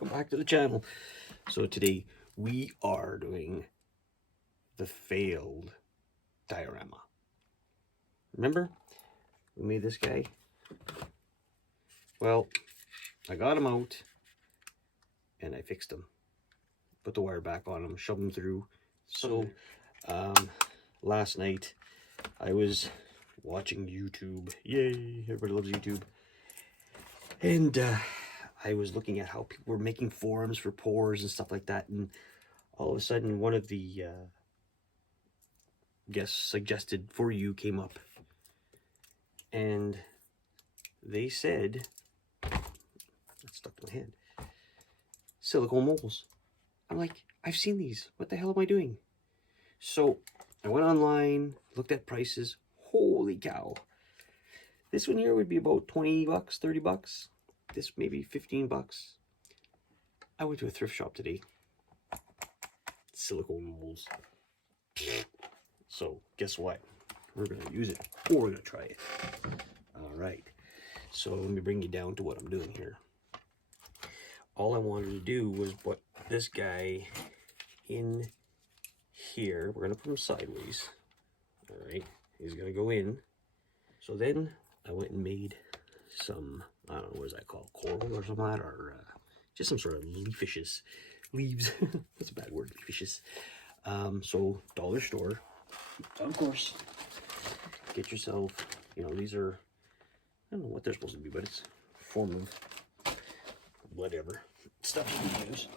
welcome back to the channel. So today we are doing the failed diorama. Remember we made this guy? Well, I got him out and I fixed him, put the wire back on him, shoved him through. So last night I was watching YouTube. Yay, everybody loves YouTube. And I was looking at how people were making forums for pours and stuff like that, and all of a sudden one of the guests suggested For You came up, and they said, that's stuck to my hand, silicone molds. I'm like, I've seen these. What the hell am I doing? So I went online, looked at prices. Holy cow. This one here would be about 20 bucks, 30 bucks. This maybe 15 bucks. I went to a thrift shop today. Silicone molds. So guess what? We're going to use it, or we're going to try it. All right. So let me bring you down to what I'm doing here. All I wanted to do was put this guy in here. We're going to put him sideways. All right. He's going to go in. So then I went and made some, I don't know, what is that called? Coral or something like that? Or just some sort of leafishes. Leaves. That's a bad word, leafishes. So dollar store. Of course. Get yourself, you know, these are, I don't know what they're supposed to be, but it's a form of whatever stuff you can use.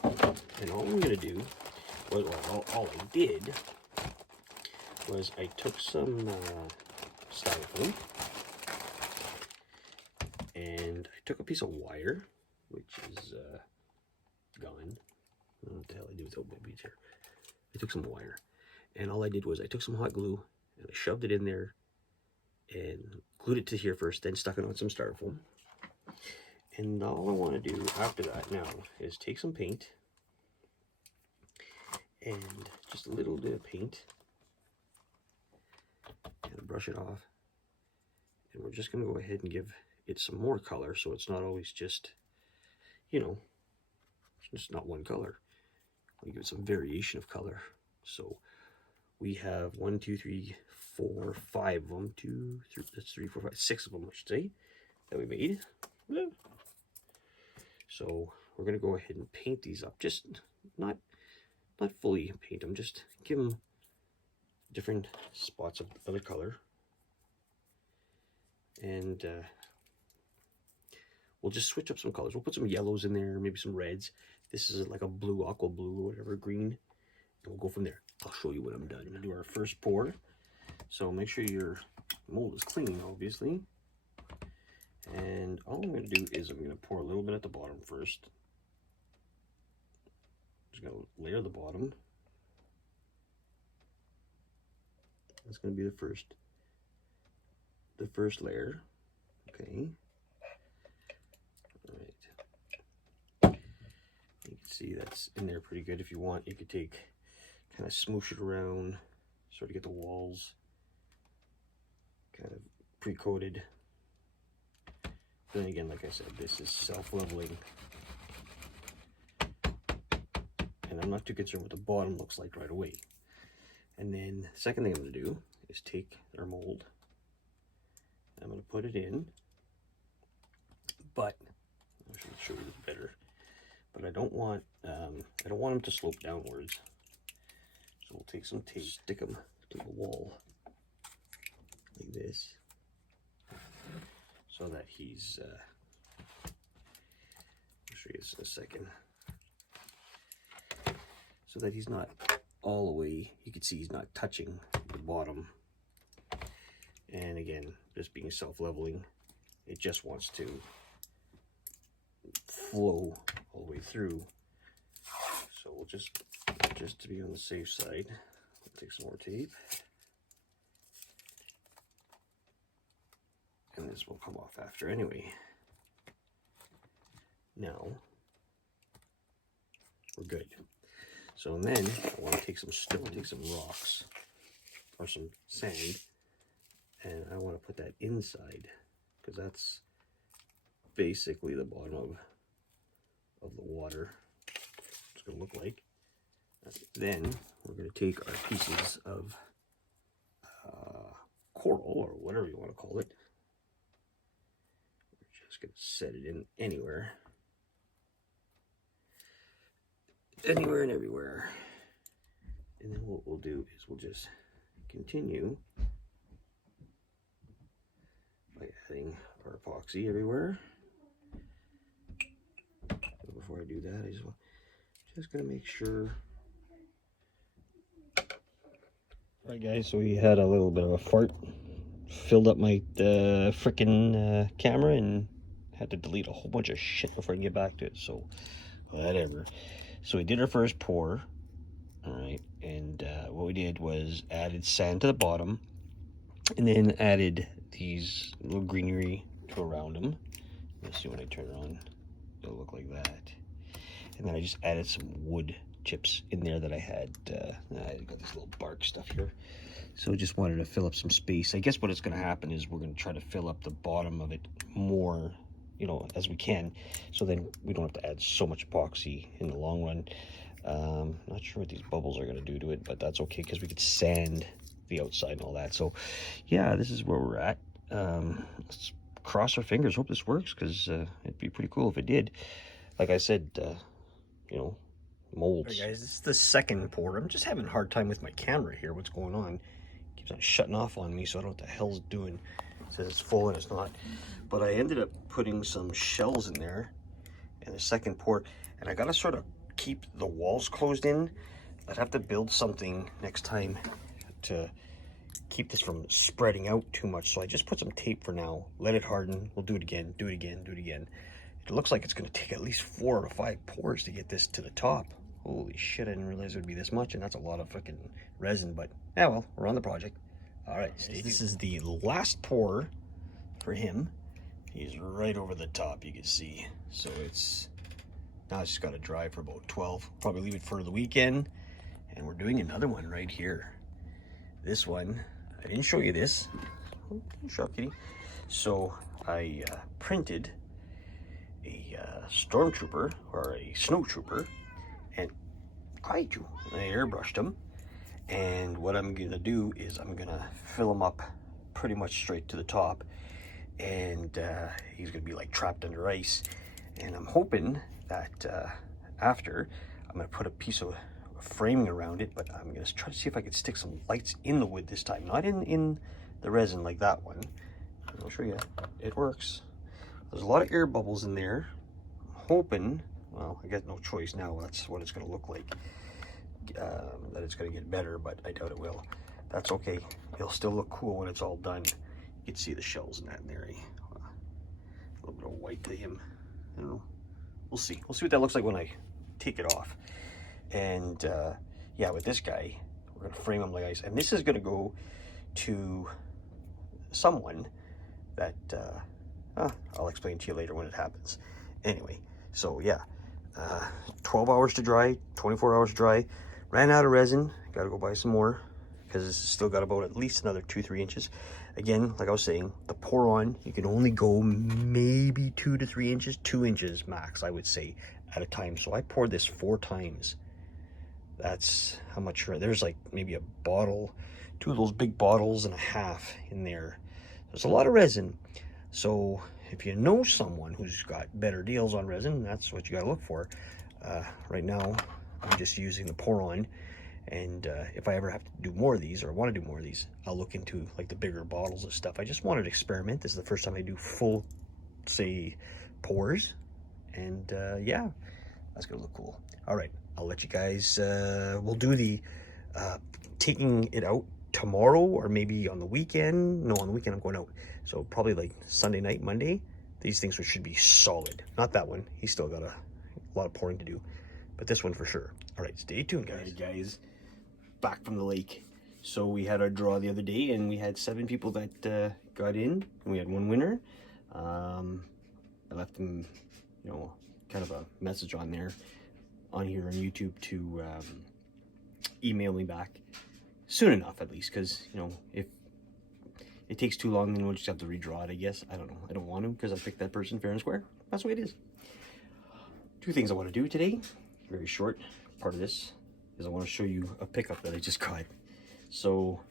And all I'm going to do, well, all I did was I took some styrofoam, and I took a piece of wire, which is gone. I don't know what the hell I do without my beads here. I took some wire, and all I did was I took some hot glue and I shoved it in there and glued it to here first, then stuck it on some styrofoam. And all I want to do after that now is take some paint, and just a little bit of paint, and brush it off. And we're just going to go ahead and give it some more color, so it's not always just, you know, it's just not one color. We give it some variation of color. So we have 1, 2, 3, 4, 5 of them. 2, 3, that's 3, 4, 5, 6 of them, I should say, that we made. So we're going to go ahead and paint these up. Just not fully paint them, just give them different spots of other color. And we'll just switch up some colors. We'll put some yellows in there, maybe some reds. This is like a blue, aqua blue, or whatever, green. And we'll go from there. I'll show you when I'm done. We'll do our first pour. So make sure your mold is clean, obviously. And all I'm going to do is I'm going to pour a little bit at the bottom first. Just going to layer the bottom. That's going to be the first layer. Okay. All right. You can see that's in there pretty good. If you want, you could take, kind of smoosh it around, sort of get the walls kind of pre-coated. Then again, like I said, this is self-leveling, and I'm not too concerned what the bottom looks like right away. And then the second thing I'm going to do is take our mold. I'm going to put it in, but I should show you better. But I don't want them to slope downwards. So we'll take some tape, stick them to the wall like this, so that he's. I'll show you this in a second. So that he's not all the way. You can see he's not touching the bottom. And again, just being self-leveling, it just wants to flow all the way through. So we'll just to be on the safe side, we'll take some more tape, and this will come off after anyway. Now we're good. So then I want to take some stone, take some rocks or some sand, and I want to put that inside, because that's basically the bottom of the water. It's going to look like. Then we're going to take our pieces of coral, or whatever you want to call it. We're just going to set it in anywhere. Anywhere and everywhere. And then what we'll do is we'll just continue by adding our epoxy everywhere. But before I do that, I just gonna make sure. Alright guys, so we had a little bit of a fart. Filled up my frickin' camera and had to delete a whole bunch of shit before I can get back to it, so whatever. So we did our first pour, alright, and what we did was added sand to the bottom, and then added these little greenery to around them. Let's see when I turn it on, it'll look like that. And then I just added some wood chips in there that I had. I got this little bark stuff here. So just wanted to fill up some space. I guess what is going to happen is we're going to try to fill up the bottom of it more, you know, as we can. So then we don't have to add so much epoxy in the long run. Not sure what these bubbles are going to do to it, but that's okay because we could sand the outside and all that. So yeah, this is where we're at. Let's cross our fingers, hope this works, because it'd be pretty cool if it did. Like I said, you know, molds. Hey guys, this is the second pour. I'm just having a hard time with my camera here. What's going on? It keeps on shutting off on me, so I don't know what the hell's doing. It says it's full and it's not. But I ended up putting some shells in there in the second pour, and I gotta sort of keep the walls closed in. I'd have to build something next time to keep this from spreading out too much. So I just put some tape for now, let it harden. We'll do it again, do it again, do it again. It looks like it's going to take at least 4 or 5 pours to get this to the top. Holy shit, I didn't realize it would be this much, and that's a lot of freaking resin, but yeah, well, we're on the project. All right, this is the last pour for him. He's right over the top, you can see. So it's, now it's just got to dry for about 12. Probably leave it for the weekend. And we're doing another one right here. This one, I didn't show you this. Oh, show kitty. So I printed a stormtrooper or a snowtrooper and kaiju. I airbrushed them, and what I'm gonna do is I'm gonna fill him up pretty much straight to the top, and he's gonna be like trapped under ice. And I'm hoping that after I'm gonna put a piece of framing around it, but I'm gonna try to see if I can stick some lights in the wood this time, not in the resin like that one. I'll show you, it works. There's a lot of air bubbles in there. I'm hoping, well, I got no choice now, that's what it's going to look like, that it's going to get better, but I doubt it will. That's okay, it'll still look cool when it's all done. You can see the shells in that in there. A little bit of white to him. I don't know, we'll see what that looks like when I take it off. And yeah, with this guy, we're going to frame him like ice, and this is going to go to someone that I'll explain to you later when it happens. Anyway, so yeah, 12 hours to dry, 24 hours to dry. Ran out of resin, gotta go buy some more, because it's still got about at least another 2-3 inches. Again, like I was saying, the pour on, you can only go maybe 2 to 3 inches, 2 inches max, I would say, at a time. So I poured this 4 times. That's how much, there's like maybe a bottle, 2 of those big bottles and a half in there. There's a lot of resin. So if you know someone who's got better deals on resin, that's what you gotta look for. Right now, I'm just using the pour on, and if I ever have to do more of these, or want to do more of these, I'll look into like the bigger bottles of stuff. I just wanted to experiment. This is the first time I do full, say, pours, and yeah, that's gonna look cool. All right, I'll let you guys, we'll do the taking it out tomorrow, or maybe on the weekend. No, on the weekend I'm going out, so probably like Sunday night, Monday. These things should be solid. Not that one, he's still got a lot of pouring to do, but this one for sure. All right, stay tuned, guys. All right, guys, back from the lake. So we had our draw the other day, and we had 7 people that got in, and we had 1 winner. I left them, you know, kind of a message on there, on here on YouTube, to email me back soon enough, at least, because, you know, if it takes too long, then we'll just have to redraw it, I guess. I don't know. I don't want to, because I picked that person fair and square. That's the way it is. Two things I want to do today. Very short part of this is I want to show you a pickup that I just got. So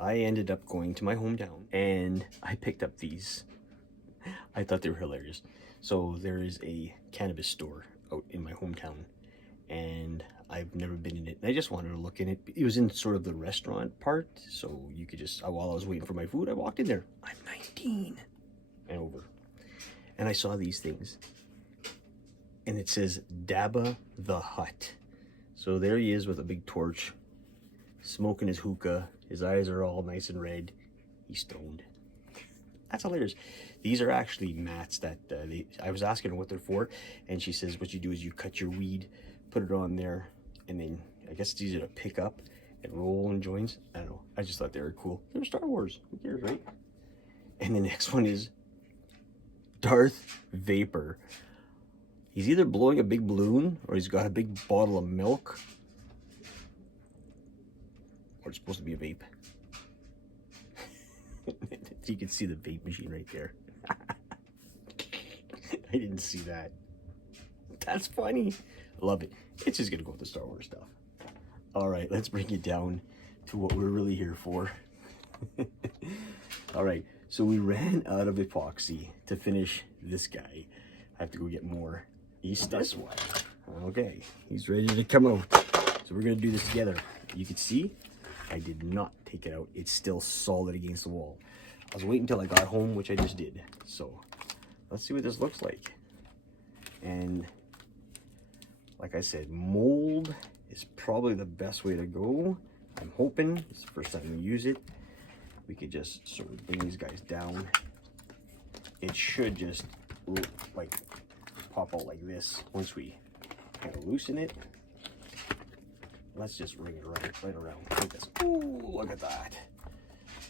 I ended up going to my hometown and I picked up these. I thought they were hilarious. So there is a cannabis store out in my hometown and I've never been in it. And I just wanted to look in it. It was in sort of the restaurant part. So you could just, while I was waiting for my food, I walked in there. I'm 19 and over. And I saw these things. And it says Dabba the Hutt. So there he is with a big torch, smoking his hookah. His eyes are all nice and red. He's stoned. That's hilarious. These are actually mats that I was asking her what they're for, and she says what you do is you cut your weed, put it on there, and then I guess it's easier to pick up and roll in joints. I don't know. I just thought they were cool. They were Star Wars. Who cares, right? And the next one is Darth Vapor. He's either blowing a big balloon or he's got a big bottle of milk. Or it's supposed to be a vape. You can see the vape machine right there. I didn't see that. That's funny. I love it. It's just gonna go with the Star Wars stuff. All right, let's bring it down to what we're really here for. All right, so we ran out of epoxy to finish this guy. I have to go get more. He's this way. Okay, he's ready to come out. So we're gonna do this together. You can see I did not take it out. It's still solid against the wall. I was waiting until I got home, which I just did. So let's see what this looks like. And like I said, mold is probably the best way to go. I'm hoping it's the first time we use it. We could just sort of bring these guys down. It should just like pop out like this once we kind of loosen it. Let's just ring it right around like this. Ooh, look at that.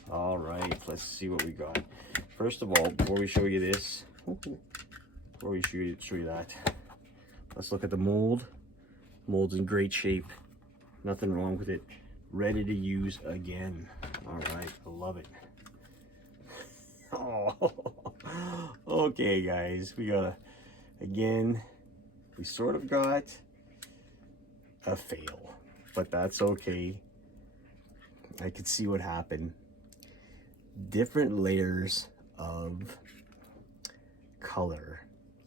All right, let's see what we got. First of all, before we show you this, before we show you that, let's look at the mold. Mold's in great shape. Nothing wrong with it. Ready to use again. All right, I love it. Oh, okay, guys, we got again, we sort of got a fail, but that's okay. I could see what happened. Different layers of color.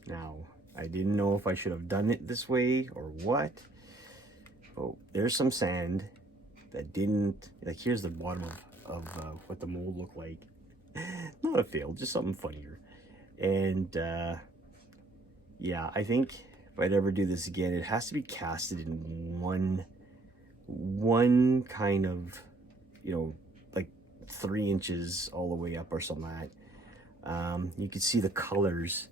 Now, I didn't know if I should have done it this way or what. Oh, there's some sand that didn't, like here's the bottom of what the mold looked like. Not a fail, just something funnier. And yeah, I think if I'd ever do this again, it has to be casted in one kind of, you know, like 3 inches all the way up or something like that. You could see the colors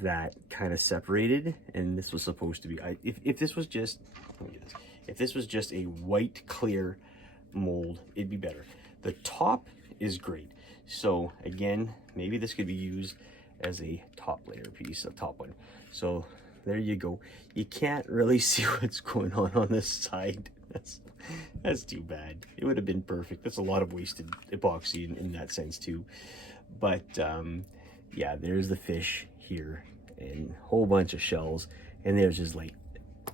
that kind of separated, and this was supposed to be, if this was just, if this was just a white clear mold, it'd be better. The top is great. So again, maybe this could be used as a top layer piece, a top one. So there you go. You can't really see what's going on this side. That's too bad. It would have been perfect. That's a lot of wasted epoxy in that sense too. But yeah, there's the fish here and a whole bunch of shells, and there's his lake.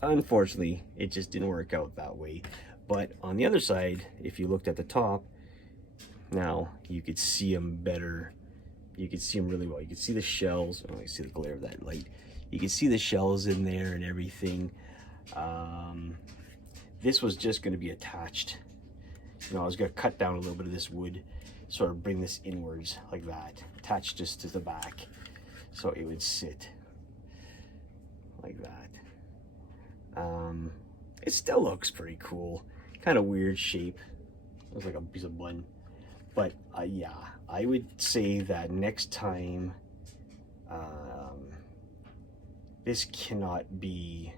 Unfortunately, it just didn't work out that way. But on the other side, if you looked at the top, now you could see them better. You could see them really well. You could see the shells. Oh, you see the glare of that light. You can see the shells in there and everything. This was just going to be attached. You know, I was going to cut down a little bit of this wood, sort of bring this inwards like that, attached just to the back, so it would sit like that. It still looks pretty cool. Kind of weird shape. Looks like a piece of bun. But yeah, I would say that next time, this cannot be,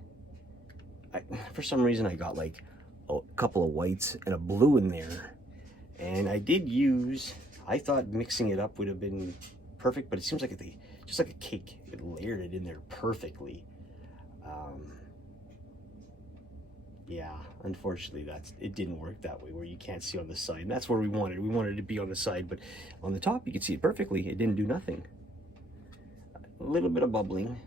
for some reason I got like a couple of whites and a blue in there. And I did use, I thought mixing it up would have been perfect, but it seems like just like a cake, it layered it in there perfectly. Yeah, unfortunately it didn't work that way where you can't see on the side. And that's where we wanted it to be on the side, but on the top you could see it perfectly. It didn't do nothing. A little bit of bubbling.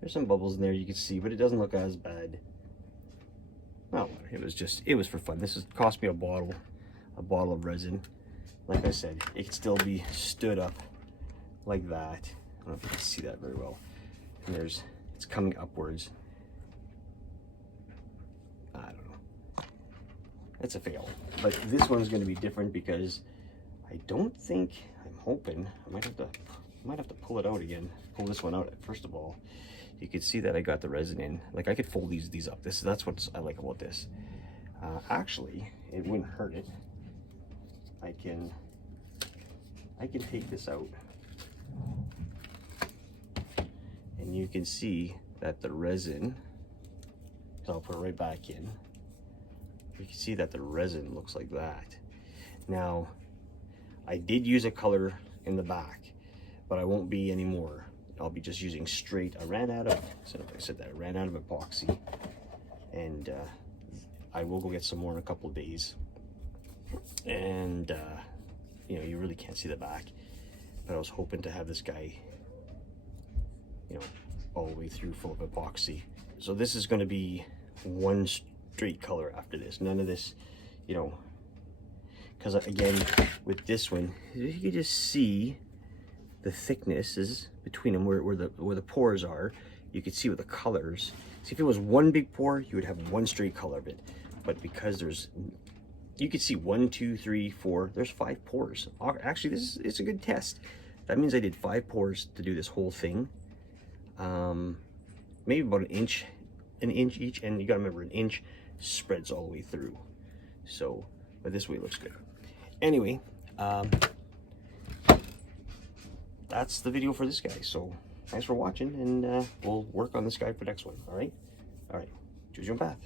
There's some bubbles in there you can see, but it doesn't look as bad. Oh, it was for fun. This cost me a bottle of resin. Like I said, it can still be stood up like that. I don't know if you can see that very well. And it's coming upwards. I don't know. It's a fail. But this one's going to be different because I don't think, I'm hoping, I might have to pull it out again. Pull this one out first of all. You can see that I got the resin in. Like I could fold these up. That's what I like about this. Actually, it wouldn't hurt it. I can take this out, and you can see that the resin. So I'll put it right back in. You can see that the resin looks like that. Now, I did use a color in the back, but I won't be anymore. I'll be just using straight. I ran out of epoxy, and I will go get some more in a couple of days. And you know, you really can't see the back, but I was hoping to have this guy, you know, all the way through full of epoxy. So this is going to be one straight color after this. None of this, you know, because again, with this one, you can just see the thickness is between them, where the pores are. You can see with the colors. See, if it was one big pore, you would have one straight color of it. But because you can see 1, 2, 3, 4. There's 5 pores. Actually, it's a good test. That means I did 5 pores to do this whole thing. Maybe about an inch each, and you gotta remember, an inch spreads all the way through. So, but this way it looks good. Anyway, that's the video for this guy. So thanks for watching, and we'll work on this guy for next one. All right, choose your own path.